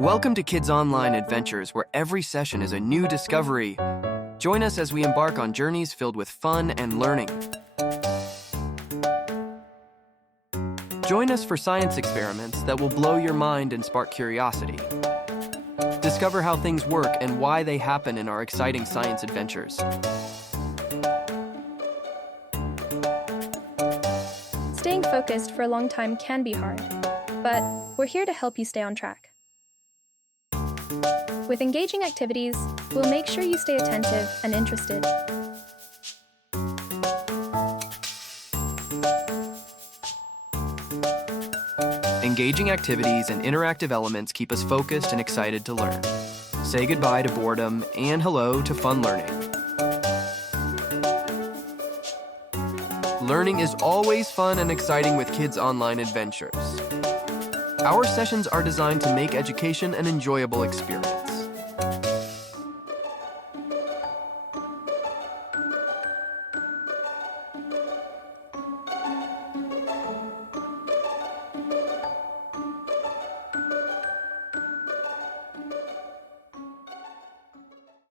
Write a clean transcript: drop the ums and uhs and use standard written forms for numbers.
Welcome to Kids Online Adventures, where every session is a new discovery. Join us as we embark on journeys filled with fun and learning. Join us for science experiments that will blow your mind and spark curiosity. Discover how things work and why they happen in our exciting science adventures. Staying focused for a long time can be hard, but we're here to help you stay on track. With engaging activities, we'll make sure you stay attentive and interested. Engaging activities and interactive elements keep us focused and excited to learn. Say goodbye to boredom and hello to fun learning. Learning is always fun and exciting with Kids Online Adventures. Our sessions are designed to make education an enjoyable experience.